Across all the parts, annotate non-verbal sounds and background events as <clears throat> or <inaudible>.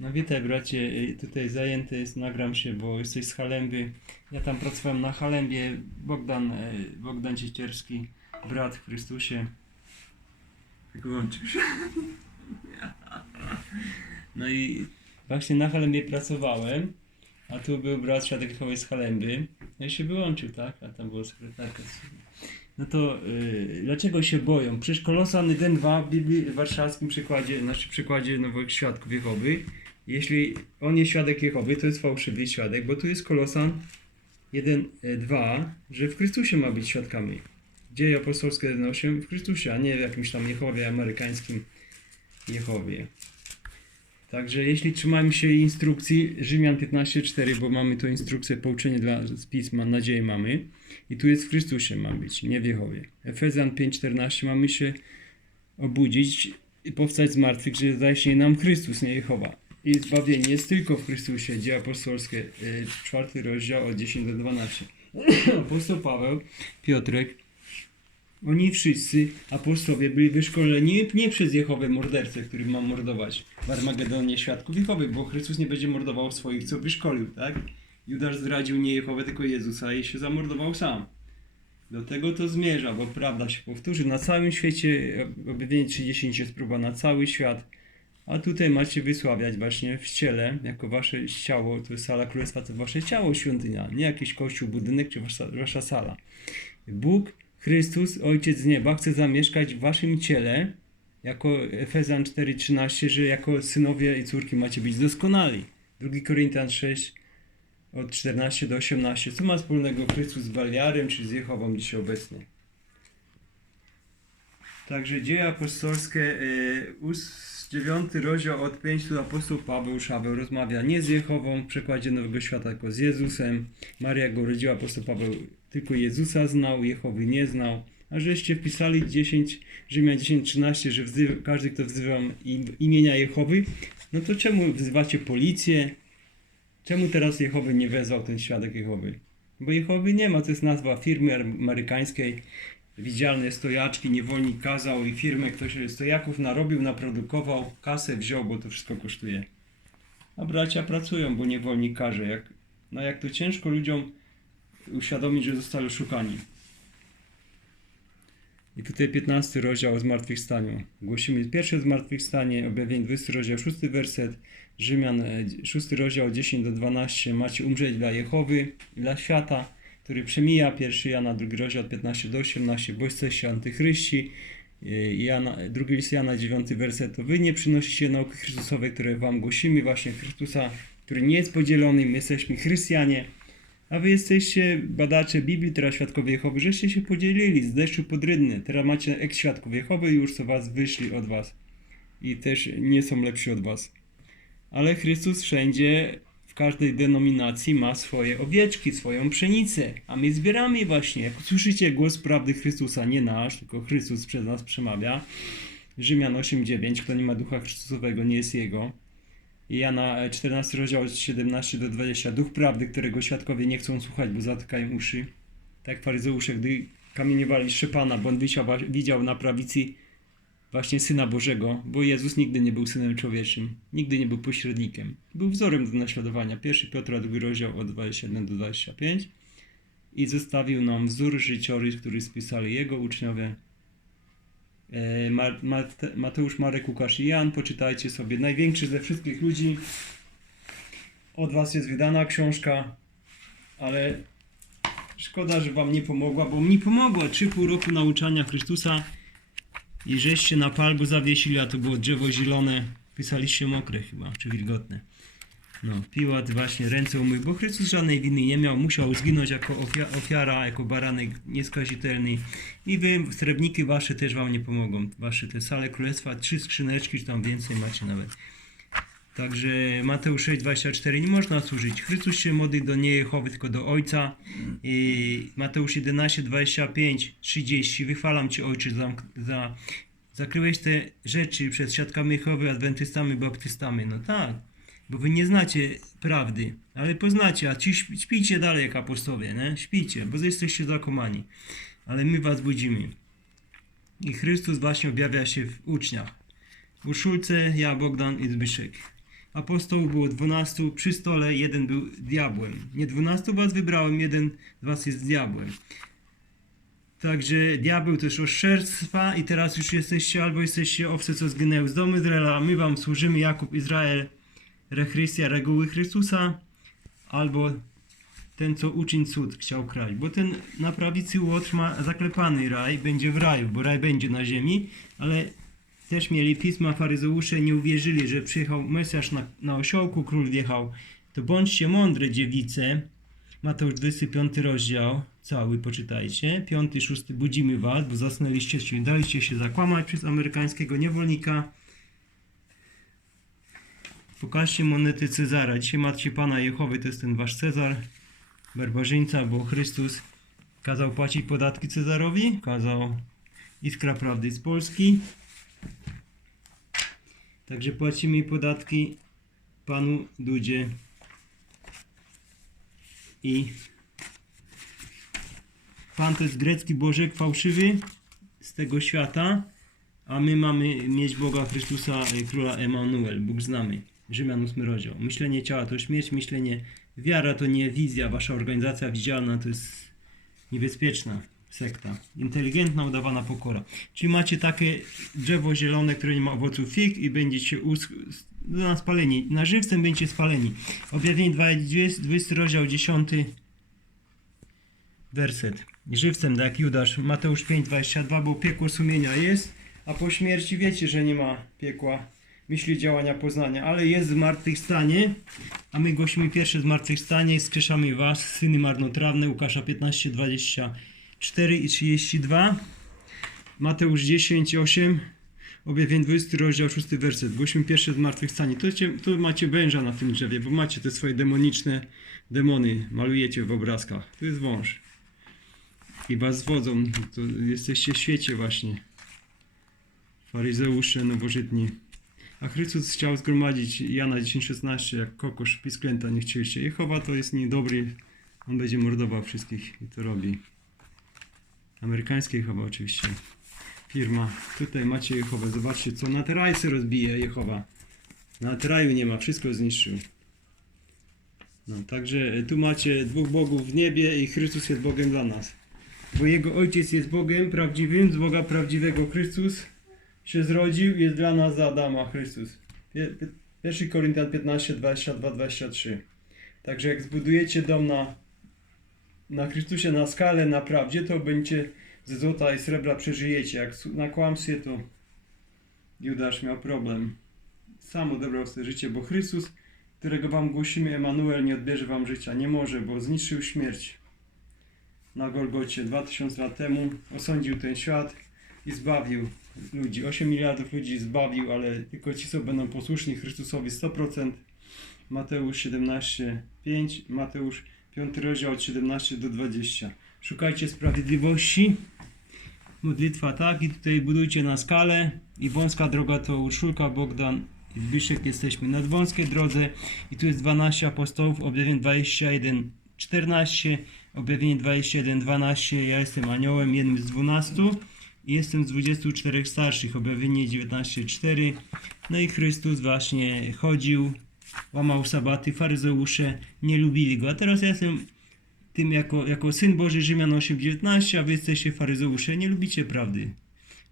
No witaj bracie, Y, tutaj zajęty jest, nagram się, bo jesteś z Halemby. Ja tam pracowałem na Halembie, Bogdan, y, Bogdan Ciecierski, brat w Chrystusie. Wyłączył się. <laughs> No i właśnie na Halembie pracowałem, a tu był brat Świadek Jehowy z Halemby. No i się wyłączył, tak? A tam była sekretarka. No to y, dlaczego się boją? Przecież Kolosan 1.2 w Biblii warszawskim przykładzie, znaczy przykładzie nowych świadków Jehowy, jeśli on jest świadek Jehowy, to jest fałszywy świadek, bo tu jest Kolosan 1.2, że w Chrystusie ma być świadkami. Dzieje apostolskie 1.8 w Chrystusie, a nie w jakimś tam Jehowie amerykańskim Jehowie. Także jeśli trzymamy się instrukcji Rzymian 15.4, bo mamy to instrukcję, pouczenie dla z pisma, nadzieję mamy. I tu jest w Chrystusie ma być, nie w Jehowie. Efezjan 5.14 mamy się obudzić i powstać z martwych, że się nam Chrystus, nie Jehowa. I zbawienie jest tylko w Chrystusie. Dzieje apostolskie, y, czwarty rozdział od 10 do 12. <clears throat> Apostoł Paweł, Piotrek, oni wszyscy apostołowie byli wyszkoleni nie przez Jehowę mordercę, który ma mordować w Armagedonie świadków Jehowy, bo Chrystus nie będzie mordował swoich, co wyszkolił, tak? Judasz zdradził nie Jehowę, tylko Jezusa i się zamordował sam. Do tego to zmierza, bo prawda się powtórzy. Na całym świecie, e, objawienie 30 jest próba na cały świat, a tutaj macie wysławiać właśnie w ciele, jako wasze ciało, to jest sala królestwa, to wasze ciało, świątynia, nie jakiś kościół, budynek czy wasza, wasza sala. Bóg, Chrystus, Ojciec z nieba chce zamieszkać w waszym ciele, jako Efezjan 4,13, że jako synowie i córki macie być doskonali. 2 Koryntian 6, od 14 do 18. Co ma wspólnego Chrystus z Baliarem czy z Jehową dzisiaj obecnie? Także dzieje apostolskie, yy, ós- 9 rozdział od 5 tu apostoł Paweł Szabeł rozmawia nie z Jehową w przekładzie Nowego Świata, tylko z Jezusem. Maria go urodziła, apostoł Paweł tylko Jezusa znał, Jehowy nie znał. A żeście wpisali 10, Rzymian 10, 13, że wzywa, każdy, kto wzywa im- imienia Jehowy, no to czemu wzywacie policję, Czemu teraz Jehowy nie wezwał ten świadek Jehowy? Bo Jehowy nie ma, to jest nazwa firmy amerykańskiej. Widzialne stojaczki, niewolnik kazał i firmę ktoś stojaków narobił, naprodukował, kasę wziął, bo to wszystko kosztuje. A bracia pracują, bo niewolnik każe. Jak, no jak to ciężko ludziom uświadomić, że zostali oszukani. I tutaj 15 rozdział o zmartwychwstaniu. Głosimy pierwsze zmartwychwstanie, objawienie 20 rozdział, 6 werset, Rzymian e, 6 rozdział od 10 do 12. Macie umrzeć dla Jehowy, dla świata, który przemija. 1 Jana, drugi rozdział od 15 do 18, bo jesteście antychryści. E, Jana, drugi list Jana, 9 werset, to wy nie przynosicie nauki Chrystusowej, które wam głosimy, właśnie Chrystusa, który nie jest podzielony, my jesteśmy chrystianie. A wy jesteście badacze Biblii, teraz świadkowie Jehowy, żeście się podzielili z deszczu pod rydny. Teraz macie eks-świadków Jehowy już, co was wyszli od was. I też nie są lepsi od was. Ale Chrystus wszędzie, każdej denominacji ma swoje owieczki, swoją pszenicę. A my zbieramy właśnie. Jak słyszycie głos prawdy Chrystusa, nie nasz, tylko Chrystus przez nas przemawia. Rzymian 8:9, kto nie ma ducha Chrystusowego, nie jest jego. I Jana e, 14 rozdział od 17 do 20. Duch prawdy, którego świadkowie nie chcą słuchać, bo zatykają uszy. Tak faryzeusze, gdy kamieniowali Szczepana, bo on wisiał, widział na prawicy właśnie Syna Bożego, bo Jezus nigdy nie był Synem Człowieczym, nigdy nie był pośrednikiem. Był wzorem do naśladowania. 1 Piotra, drugi rozdział od 21 do 25. I zostawił nam wzór życiorys, który spisali jego uczniowie. E, Ma- Mate- Mateusz, Marek, Łukasz i Jan. Poczytajcie sobie. Największy ze wszystkich ludzi. Od was jest wydana książka, ale szkoda, że wam nie pomogła, bo mi pomogła. 3,5 roku nauczania Chrystusa i żeście na palbu zawiesili, a to było drzewo zielone. Pisaliście mokre chyba, czy wilgotne. No, Piłat właśnie ręce umył, bo Chrystus żadnej winy nie miał, musiał zginąć jako ofia- ofiara, jako baranek nieskazitelny. I wy, srebrniki wasze też wam nie pomogą. Wasze te sale królestwa, trzy skrzyneczki, czy tam więcej macie nawet. Także Mateusz 6,24 nie można służyć. Chrystus się modli do nie Jehowy, tylko do Ojca. I Mateusz 11, 25, 30. Wychwalam Cię Ojcze za, za zakryłeś te rzeczy przed świadkami Jehowy, adwentystami, baptystami. No tak, bo Wy nie znacie prawdy, ale poznacie, a ci śp- śpijcie dalej jak apostowie, nie? Śpijcie, bo jesteście zakomani. Ale my Was budzimy. I Chrystus właśnie objawia się w uczniach. Urszulce, ja, Bogdan i Zbyszek. Apostołów było 12, przy stole jeden był diabłem. Nie 12 was wybrałem, jeden z was jest diabłem. Także diabeł też oszczerstwa i teraz już jesteście albo jesteście owce, co zginęły z domu Izraela, my wam służymy Jakub Izrael, rechrystia, reguły Chrystusa, albo ten, co uczyń cud, chciał kraść. Bo ten na prawicy Łotr ma zaklepany raj, będzie w raju, bo raj będzie na ziemi, ale też mieli pisma faryzeusze, nie uwierzyli, że przyjechał Mesjasz na, na osiołku, król wjechał. To bądźcie mądre dziewice, Mateusz 25 rozdział, cały poczytajcie, 5, 6, budzimy was, bo zasnęliście się, daliście się zakłamać przez amerykańskiego niewolnika. Pokażcie monety Cezara. Dzisiaj macie Pana Jehowy, to jest ten wasz Cezar, barbarzyńca, bo Chrystus kazał płacić podatki Cezarowi, kazał Iskra Prawdy z Polski. Także płacimy podatki Panu Dudzie i Pan to jest grecki bożek fałszywy z tego świata, a my mamy mieć Boga Chrystusa, y, Króla Emanuel, Bóg znamy. Rzymian 8 rozdział. Myślenie ciała to śmierć, myślenie wiara to nie wizja, wasza organizacja widzialna to jest niebezpieczna sekta. Inteligentna, udawana pokora. Czyli macie takie drzewo zielone, które nie ma owoców fig i będziecie us no, na spaleni. Na żywcem będziecie spaleni. Objawienie 20, 20 rozdział 10 werset. Żywcem, tak jak Judasz, Mateusz 5, 22, bo piekło sumienia jest, a po śmierci wiecie, że nie ma piekła myśli działania poznania, ale jest w zmartwychwstanie, a my głosimy pierwsze zmartwychwstanie i skrzeszamy was, syny marnotrawne, Łukasza 15, 20. 4,32, Mateusz 10, 8, objawień 20 rozdział 6 werset. Głosimy pierwsze zmartwychwstanie. To, cię, to macie węża na tym drzewie, bo macie te swoje demoniczne demony, malujecie w obrazkach. To jest wąż. I was zwodzą, to jesteście w świecie właśnie. Faryzeusze nowożytni. A Chrystus chciał zgromadzić Jana 10,16 jak kokosz pisklęta nie chcieliście. Jehowa to jest niedobry, on będzie mordował wszystkich i to robi. Amerykańskie Jehowa oczywiście. Firma. Tutaj macie Jehowę. Zobaczcie co na terajce rozbije Jehowa. Na raju nie ma, wszystko zniszczył. No, także tu macie dwóch bogów w niebie i Chrystus jest Bogiem dla nas. Bo Jego Ojciec jest Bogiem prawdziwym, z Boga prawdziwego Chrystus się zrodził jest dla nas za Adama Chrystus. Pie- pie- 1 Koryntian 15, 22, 23. Także jak zbudujecie dom na, na Chrystusie, na skalę, na prawdzie, to będziecie ze złota i srebra przeżyjecie. Jak na kłamstwie, to Judasz miał problem. Sam odebrał sobie życie, bo Chrystus, którego wam głosimy, Emanuel, nie odbierze wam życia. Nie może, bo zniszczył śmierć na Golgocie 2000 lat temu. Osądził ten świat i zbawił ludzi. 8 miliardów ludzi zbawił, ale tylko ci, co będą posłuszni Chrystusowi 100%. Mateusz 17, 5, Mateusz 5 rozdział od 17 do 20. Szukajcie sprawiedliwości. Modlitwa tak i tutaj budujcie na skalę i wąska droga to Urszulka, Bogdan i Zbyszek. Jesteśmy na wąskiej drodze. I tu jest 12 apostołów, objawienie 21, 14, objawienie 21, 12, ja jestem aniołem, jednym z 12 i jestem z 24 starszych, objawienie 19, 4, no i Chrystus właśnie chodził, łamał sabaty, faryzeusze nie lubili go, a teraz ja jestem tym jako, jako Syn Boży Rzymian 8:19, a wy jesteście faryzeusze, nie lubicie prawdy.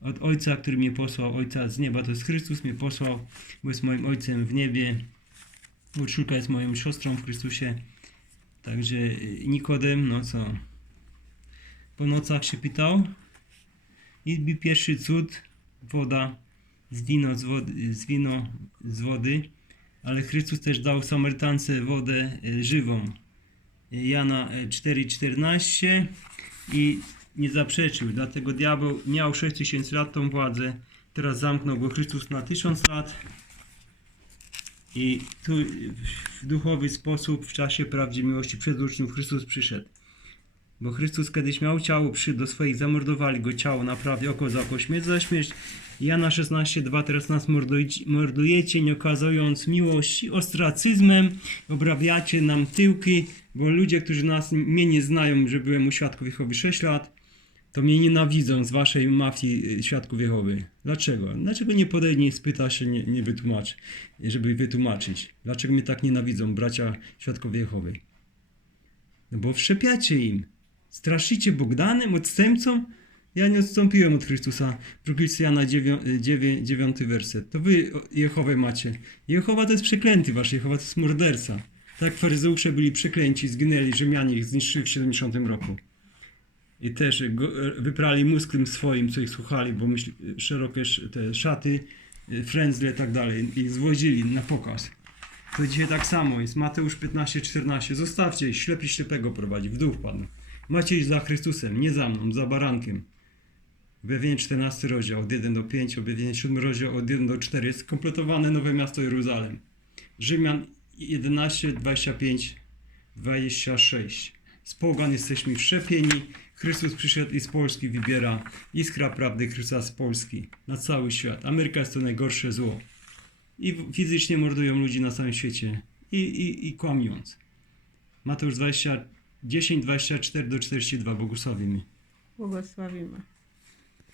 Od Ojca, który mnie posłał, Ojca z nieba, to jest Chrystus mnie posłał, bo jest moim Ojcem w niebie. Urszulka jest moją siostrą w Chrystusie. Także y, Nikodem, no co? Po nocach się pytał i pierwszy cud, woda z wino z wody, z wino z wody, ale Chrystus też dał Samarytance wodę y, żywą. Jana e, 4,14 i nie zaprzeczył, dlatego diabeł miał 6000 lat tą władzę, teraz zamknął go Chrystus na 1000 lat i tu w duchowy sposób w czasie prawdzie miłości przez uczniów Chrystus przyszedł. Bo Chrystus kiedyś miał ciało, przyszedł do swoich, zamordowali go ciało, naprawie oko za oko, śmierć za śmierć. Jana 16,2 teraz nas mordujecie, nie okazując miłości, ostracyzmem, obrabiacie nam tyłki, bo ludzie, którzy nas mnie nie znają, że byłem u świadków Jehowy 6 lat, to mnie nienawidzą z waszej mafii y, świadków Jehowy. Dlaczego? Dlaczego nie podejdzie spyta się, nie, nie wytłumaczy, żeby wytłumaczyć? Dlaczego mnie tak nienawidzą bracia świadkowie Jehowy? No bo wszczepiacie im. Straszycie Bogdanem, odstępcą? Ja nie odstąpiłem od Chrystusa. Prokrystiana 9 werset. To wy Jehowę macie. Jehowa to jest przeklęty wasz, Jehowa to jest morderca. Tak faryzeusze byli przeklęci, zginęli, Rzymianie ich zniszczyli w 70 roku. I też go, e, wyprali mózg tym swoim, co ich słuchali, bo myśli, szerokie sz- te szaty, e, frędzle i tak dalej. I zwozili na pokaz. To dzisiaj tak samo jest. Mateusz 15, 14. Zostawcie ślepi ślepego prowadzi, w dół wpadną. Macie iść za Chrystusem, nie za mną, za barankiem. Objawienie 14 rozdział od 1 do 5, objawienie 7 rozdział od 1 do 4. Jest skompletowane nowe miasto Jeruzalem. Rzymian 11, 25, 26. Z pogan jesteśmy wszczepieni. Chrystus przyszedł i z Polski wybiera iskra prawdy Chrystusa z Polski na cały świat. Ameryka jest to najgorsze zło. I fizycznie mordują ludzi na całym świecie. I, i, i kłamiąc. Mateusz 20, 10, 24 do 42. Błogosławimy. Błogosławimy.